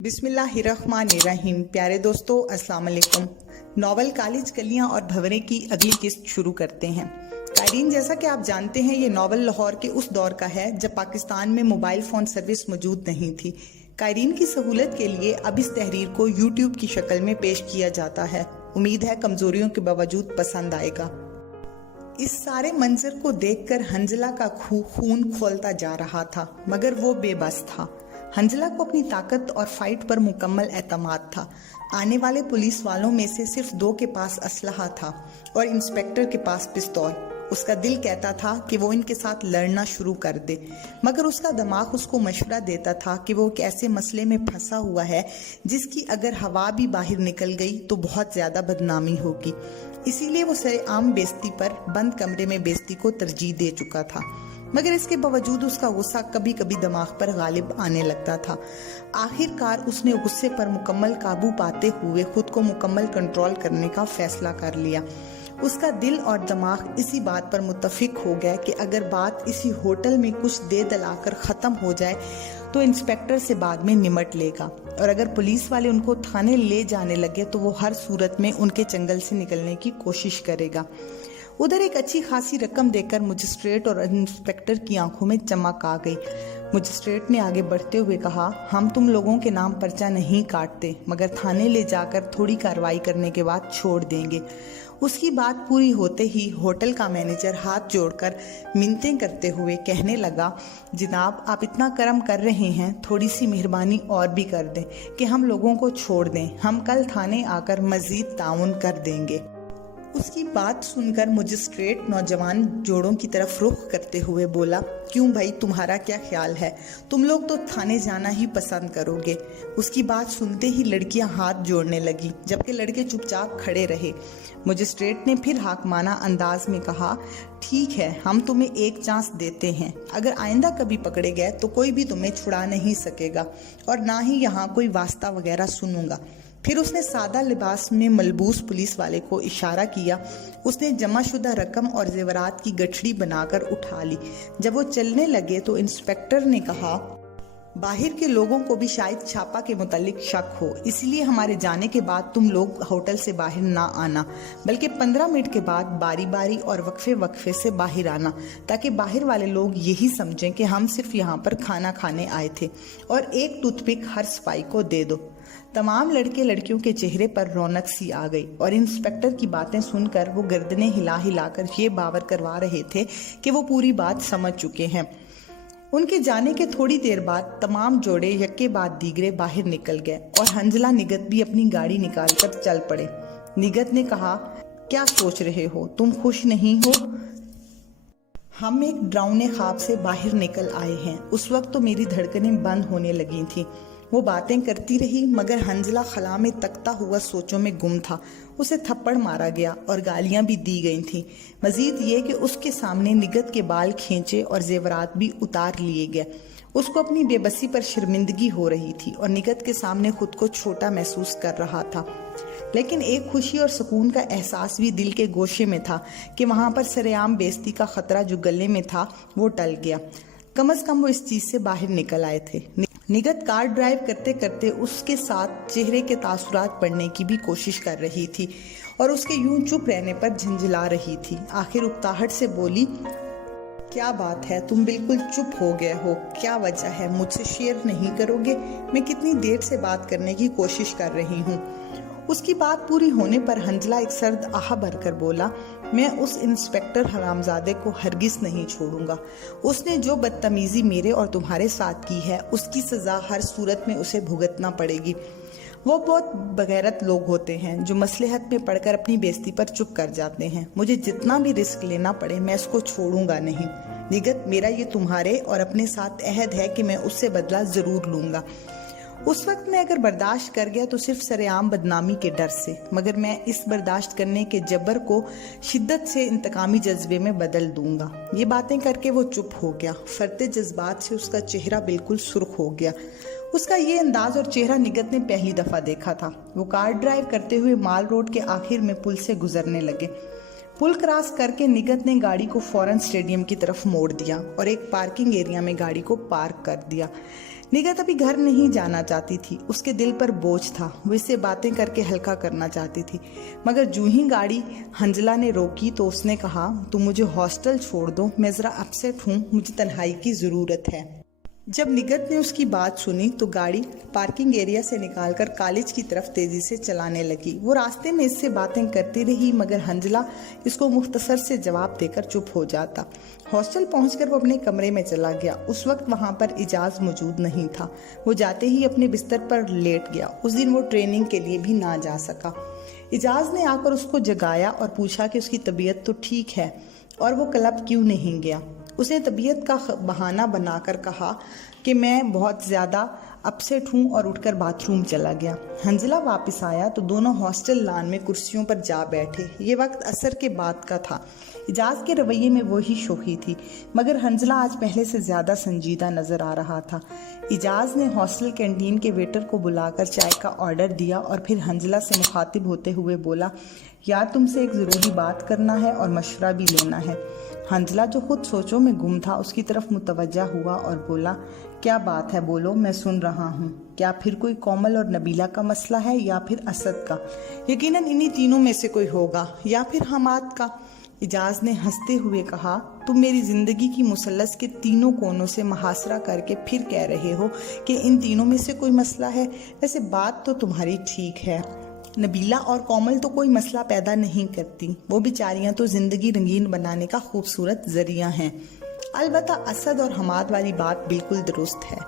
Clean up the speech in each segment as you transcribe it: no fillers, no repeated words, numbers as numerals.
बिस्मिल्लाहिर्रहमानिर्रहीम। प्यारे दोस्तों, अस्सलाम वालेकुम। नॉवल कॉलेज कलियां और भंवरे की अगली किस्त शुरू करते हैं। कायरीन, जैसा कि आप जानते हैं, ये नॉवल लाहौर के उस दौर का है जब पाकिस्तान में मोबाइल फ़ोन सर्विस मौजूद नहीं थी। कायरीन की सहूलत के लिए अब इस तहरीर को यूट्यूब की शक्ल में पेश किया जाता है। उम्मीद है कमजोरियों के बावजूद पसंद आएगा। इस सारे मंजर को देखकर हंजला का खून खौलता जा रहा था, मगर वो बेबस था। हंजला को अपनी ताकत और फाइट पर मुकम्मल एतमाद था। आने वाले पुलिस वालों में से सिर्फ 2 के पास असलहा था और इंस्पेक्टर के पास पिस्तौल। उसका दिल कहता था कि वो इनके साथ लड़ना शुरू कर दे, मगर उसका दिमाग उसको मशवरा देता था कि वो एक ऐसे मसले में फंसा हुआ है जिसकी अगर हवा भी बाहर निकल गई तो बहुत ज्यादा बदनामी होगी। इसीलिए वो सरेआम बेइज्जती पर बंद कमरे में बेइज्जती को तरजीह दे चुका था, मगर इसके बावजूद उसका गुस्सा कभी कभी दिमाग पर गालिब आने लगता था। आखिरकार उसने गुस्से पर मुकम्मल काबू पाते हुए खुद को मुकम्मल कंट्रोल करने का फैसला कर लिया। उसका दिल और दिमाग इसी बात पर मुत्तफिक हो गया कि अगर बात इसी होटल में कुछ दे दलाकर ख़त्म हो जाए तो इंस्पेक्टर से बाद में निमट लेगा, और अगर पुलिस वाले उनको थाने ले जाने लगे तो वो हर सूरत में उनके चंगल से निकलने की कोशिश करेगा। उधर एक अच्छी खासी रकम देकर मजिस्ट्रेट और इंस्पेक्टर की आंखों में चमक आ गई। मजिस्ट्रेट ने आगे बढ़ते हुए कहा, हम तुम लोगों के नाम पर्चा नहीं काटते, मगर थाने ले जाकर थोड़ी कार्रवाई करने के बाद छोड़ देंगे। उसकी बात पूरी होते ही होटल का मैनेजर हाथ जोड़कर मिन्नतें करते हुए कहने लगा, जनाब आप इतना करम कर रहे हैं, थोड़ी सी मेहरबानी और भी कर दें कि हम लोगों को छोड़ दें। हम कल थाने आकर मजीद ताउन कर देंगे। उसकी बात सुनकर मजिस्ट्रेट नौजवान जोड़ों की तरफ रुख करते हुए बोला, क्यों भाई, तुम्हारा क्या ख्याल है? तुम लोग तो थाने जाना ही पसंद करोगे। उसकी बात सुनते ही लड़कियां हाथ जोड़ने लगी, जबकि लड़के चुपचाप खड़े रहे। मजिस्ट्रेट ने फिर हाकमाना अंदाज में कहा, ठीक है, हम तुम्हें एक चांस देते हैं। अगर आइंदा कभी पकड़े गए तो कोई भी तुम्हें छुड़ा नहीं सकेगा और ना ही यहाँ कोई वास्ता वगैरह सुनूंगा। फिर उसने सादा लिबास में मलबूस पुलिस वाले को इशारा किया। उसने जमाशुदा रकम और जेवरात की गठड़ी बनाकर उठा ली। जब वो चलने लगे तो इंस्पेक्टर ने कहा, बाहर के लोगों को भी शायद छापा के मुतालिक शक हो, इसलिए हमारे जाने के बाद तुम लोग होटल से बाहर ना आना, बल्कि 15 मिनट के बाद बारी बारी और वक्फे वक्फे से बाहर आना, ताकि बाहर वाले लोग यही समझें कि हम सिर्फ यहाँ पर खाना खाने आए थे, और एक टूथपिक हर सिपाही को दे दो। तमाम लड़के लड़कियों के चेहरे पर रौनक सी आ गई और इंस्पेक्टर की बातें सुनकर वो गर्दनें हिला हिलाकर ये बावर करवा रहे थे कि वो पूरी बात समझ चुके हैं। उनके जाने के थोड़ी देर बाद तमाम जोड़े यक्के बाद दीगरे बाहर निकल गए और हंजला निगत भी अपनी गाड़ी निकालकर चल पड़े। निगत ने कहा, क्या सोच रहे हो? तुम खुश नहीं हो? हम एक डरावने ख्वाब से बाहर निकल आए हैं। उस वक्त तो मेरी धड़कनें बंद होने लगी थी। वो बातें करती रही, मगर हंजला खला में तकता हुआ सोचों में गुम था। उसे थप्पड़ मारा गया और गालियां भी दी गई थी। मजीद ये कि उसके सामने निगत के बाल खींचे और जेवरात भी उतार लिए गए। उसको अपनी बेबसी पर शर्मिंदगी हो रही थी और निगत के सामने खुद को छोटा महसूस कर रहा था। लेकिन एक खुशी और सुकून का एहसास भी दिल के गोशे में था कि वहां पर सरेआम बेइज्जती का खतरा जो गले में था वो टल गया। कम अज कम वो इस चीज से बाहर निकल आए थे। निगत कार ड्राइव करते करते उसके साथ चेहरे के तासुरात पढ़ने की भी कोशिश कर रही थी और उसके यूं चुप रहने पर झंझला रही थी। आखिर उकताहट से बोली, क्या बात है, तुम बिल्कुल चुप हो गए हो? क्या वजह है? मुझसे शेयर नहीं करोगे? मैं कितनी देर से बात करने की कोशिश कर रही हूँ। उसकी बात पूरी होने पर हंजला एक सर्द आह भरकर बोला, मैं उस इंस्पेक्टर हरामजादे को हरगिज नहीं छोड़ूंगा। उसने जो बदतमीजी मेरे और तुम्हारे साथ की है उसकी सजा हर सूरत में उसे भुगतना पड़ेगी। वो बहुत बगैरत लोग होते हैं जो मसलहत में पड़कर अपनी बेइज्जती पर चुप कर जाते हैं। मुझे जितना भी रिस्क लेना पड़े मैं उसको छोड़ूंगा नहीं। निगत, मेरा ये तुम्हारे और अपने साथ अहद है कि मैं उससे बदला जरूर लूंगा। उस वक्त मैं अगर बर्दाश्त कर गया तो सिर्फ सरेआम बदनामी के डर से, मगर मैं इस बर्दाश्त करने के जबर को शिद्दत से इंतकामी जज्बे में बदल दूंगा। ये बातें करके वो चुप हो गया। फरते जज्बात से उसका चेहरा बिल्कुल सुर्ख हो गया। उसका ये अंदाज और चेहरा निगत ने पहली दफा देखा था। वो कार ड्राइव करते हुए माल रोड के आखिर में पुल से गुजरने लगे। पुल क्रॉस करके निगत ने गाड़ी को फौरन स्टेडियम की तरफ मोड़ दिया और एक पार्किंग एरिया में गाड़ी को पार्क कर दिया। निगत अभी घर नहीं जाना चाहती थी, उसके दिल पर बोझ था, वो इससे बातें करके हल्का करना चाहती थी। मगर जूं ही गाड़ी हंजला ने रोकी तो उसने कहा, तुम मुझे हॉस्टल छोड़ दो, मैं जरा अपसेट हूँ, मुझे तन्हाई की जरूरत है। जब निगत ने उसकी बात सुनी तो गाड़ी पार्किंग एरिया से निकालकर कॉलेज की तरफ तेजी से चलाने लगी। वो रास्ते में इससे बातें करती रही, मगर हंजला इसको मुख्तसर से जवाब देकर चुप हो जाता। हॉस्टल पहुंचकर वो अपने कमरे में चला गया। उस वक्त वहां पर इजाज मौजूद नहीं था। वो जाते ही अपने बिस्तर पर लेट गया। उस दिन वो ट्रेनिंग के लिए भी ना जा सका। इजाज ने आकर उसको जगाया और पूछा कि उसकी तबीयत तो ठीक है और वो क्लब क्यों नहीं गया। उसने तबीयत का बहाना बनाकर कहा कि मैं बहुत ज़्यादा अपसेट हूँ और उठकर बाथरूम चला गया। हंजला वापस आया तो दोनों हॉस्टल लॉन में कुर्सियों पर जा बैठे। ये वक्त असर के बाद का था। इजाज के रवैये में वही शोखी थी, मगर हंजला आज पहले से ज़्यादा संजीदा नज़र आ रहा था। इजाज ने हॉस्टल कैंटीन के वेटर को बुलाकर चाय का ऑर्डर दिया और फिर हंजला से मुखातिब होते हुए बोला, यार तुमसे एक ज़रूरी बात करना है और मशवरा भी लेना है। हंजला जो खुद सोचों में गुम था उसकी तरफ मुतवज्जा हुआ और बोला, क्या बात है, बोलो, मैं सुन रहा हूँ। क्या फिर कोई कोमल और नबीला का मसला है या फिर असद का? यकीनन इन्हीं तीनों में से कोई होगा, या फिर हमाद का। इजाज ने हंसते हुए कहा, तुम मेरी जिंदगी की मुसल्लस के तीनों कोनों से मुहासरा करके फिर कह रहे हो कि इन तीनों में से कोई मसला है। वैसे बात तो तुम्हारी ठीक है, नबीला और कोमल तो कोई मसला पैदा नहीं करती, वो बेचारियां तो जिंदगी रंगीन बनाने का खूबसूरत जरिया हैं। अलबत्ता असद और हमाद वाली बात बिल्कुल दुरुस्त है।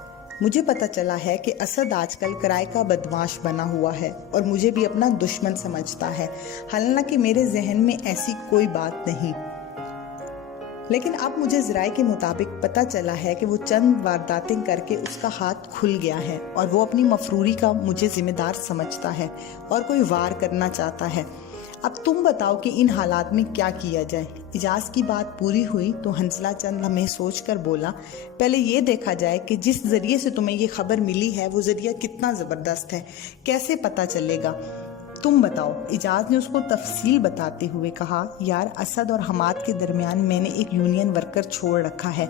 मुझे पता चला है कि असद आजकल किराए का बदमाश बना हुआ है और मुझे भी अपना दुश्मन समझता है। हालांकि मेरे जहन में ऐसी कोई बात नहीं, लेकिन अब मुझे ज़राए के मुताबिक पता चला है कि वो चंद वारदातें करके उसका हाथ खुल गया है और वो अपनी मफरूरी का मुझे जिम्मेदार समझता है और कोई वार करना चाहता है। अब तुम बताओ कि इन हालात में क्या किया जाए। इजाज की बात पूरी हुई तो हंसला चंद लम्हे सोचकर बोला, पहले ये देखा जाए कि जिस जरिए से तुम्हें ये खबर मिली है वो जरिया कितना ज़बरदस्त है, कैसे पता चलेगा, तुम बताओ। इजाज ने उसको तफसील बताते हुए कहा, यार असद और हमाद के दरमियान मैंने एक यूनियन वर्कर छोड़ रखा है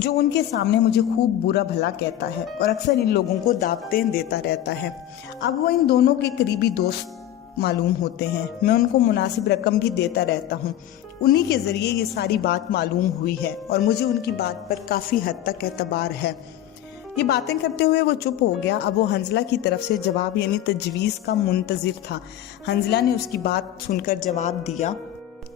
जो उनके सामने मुझे खूब बुरा भला कहता है और अक्सर इन लोगों को दावतें देता रहता है। अब वो इन दोनों के करीबी दोस्त मालूम होते हैं, मैं उनको मुनासिब रकम भी देता रहता हूँ। उन्हीं के जरिए ये सारी बात मालूम हुई है और मुझे उनकी बात पर काफ़ी हद तक एतबार है। ये बातें करते हुए वो चुप हो गया। अब वो हंजला की तरफ से जवाब यानी तजवीज़ का मुंतजिर था। हंजला ने उसकी बात सुनकर जवाब दिया,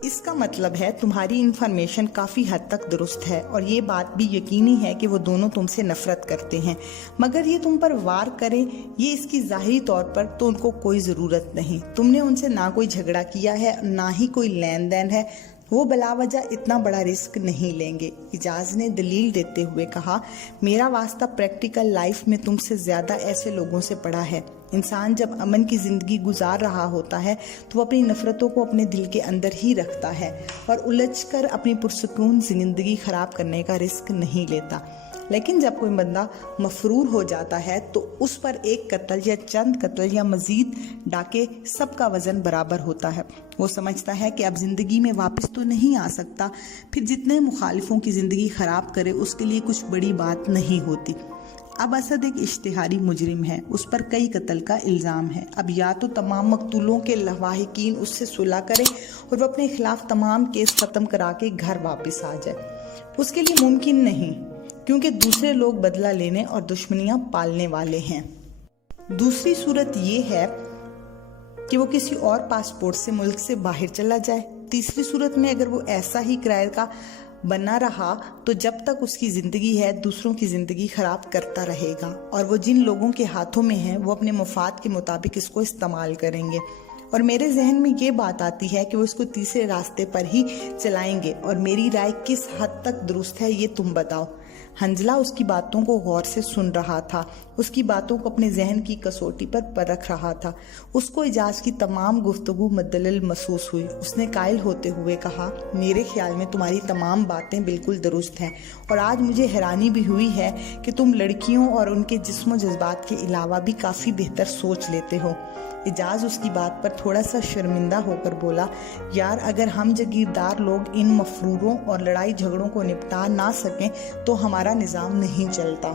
इसका मतलब है तुम्हारी इन्फॉर्मेशन काफ़ी हद तक दुरुस्त है और ये बात भी यकीनी है कि वो दोनों तुमसे नफरत करते हैं, मगर ये तुम पर वार करें ये इसकी ज़ाहिरी तौर पर तो उनको कोई ज़रूरत नहीं। तुमने उनसे ना कोई झगड़ा किया है ना ही कोई लेन देन है, वो बिलावजह इतना बड़ा रिस्क नहीं लेंगे। इजाज ने दलील देते हुए कहा, मेरा वास्ता प्रैक्टिकल लाइफ में तुमसे ज़्यादा ऐसे लोगों से पड़ा है। इंसान जब अमन की ज़िंदगी गुजार रहा होता है तो वो अपनी नफ़रतों को अपने दिल के अंदर ही रखता है और उलझकर अपनी पुरसुकून ज़िंदगी ख़राब करने का रिस्क नहीं लेता। लेकिन जब कोई बंदा मफरूर हो जाता है तो उस पर एक कत्ल या चंद कत्ल या मजीद डाके सबका वजन बराबर होता है। वो समझता है कि अब ज़िंदगी में वापस तो नहीं आ सकता, फिर जितने मुखालिफों की ज़िंदगी ख़राब करे उसके लिए कुछ बड़ी बात नहीं होती। अब असद एक इश्तिहारी मुजरिम है, उस पर कई कत्ल का इल्ज़ाम है। अब या तो तमाम मकतूलों के लवाहिकीन उससे सुलह करें और वो अपने खिलाफ तमाम केस ख़त्म करा के घर वापस आ जाए। उसके लिए मुमकिन नहीं, क्योंकि दूसरे लोग बदला लेने और दुश्मनियां पालने वाले हैं। दूसरी सूरत ये है कि वो किसी और पासपोर्ट से मुल्क से बाहर चला जाए। तीसरी सूरत में अगर वो ऐसा ही किराए का बना रहा तो जब तक उसकी ज़िंदगी है दूसरों की ज़िंदगी ख़राब करता रहेगा और वो जिन लोगों के हाथों में है वो अपने मुफाद के मुताबिक इसको इस्तेमाल करेंगे। और मेरे जहन में ये बात आती है कि वो इसको तीसरे रास्ते पर ही चलाएंगे और मेरी राय किस हद तक दुरुस्त है ये तुम बताओ। हंजला उसकी बातों को गौर से सुन रहा था, उसकी बातों को अपने जहन की कसौटी पर परख रहा था। उसको इजाज की तमाम गुफ्तगू मुद्दलिल महसूस हुई। उसने कायल होते हुए कहा, मेरे ख्याल में तुम्हारी तमाम बातें बिल्कुल दुरुस्त हैं और आज मुझे हैरानी भी हुई है कि तुम लड़कियों और उनके जिस्म जज्बात के अलावा भी काफ़ी बेहतर सोच लेते हो। इजाज उसकी बात पर थोड़ा सा शर्मिंदा होकर बोला, यार अगर हम जागीरदार लोग इन मफरूरों और लड़ाई झगड़ों को निपटा ना सकें तो हमारा निज़ाम नहीं चलता।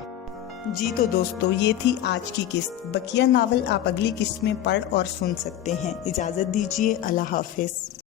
جی تو دوستو یہ تھی آج کی قسط، بقیہ ناول آپ اگلی قسط میں پڑھ اور سن سکتے ہیں۔ اجازت دیجیے، اللہ حافظ۔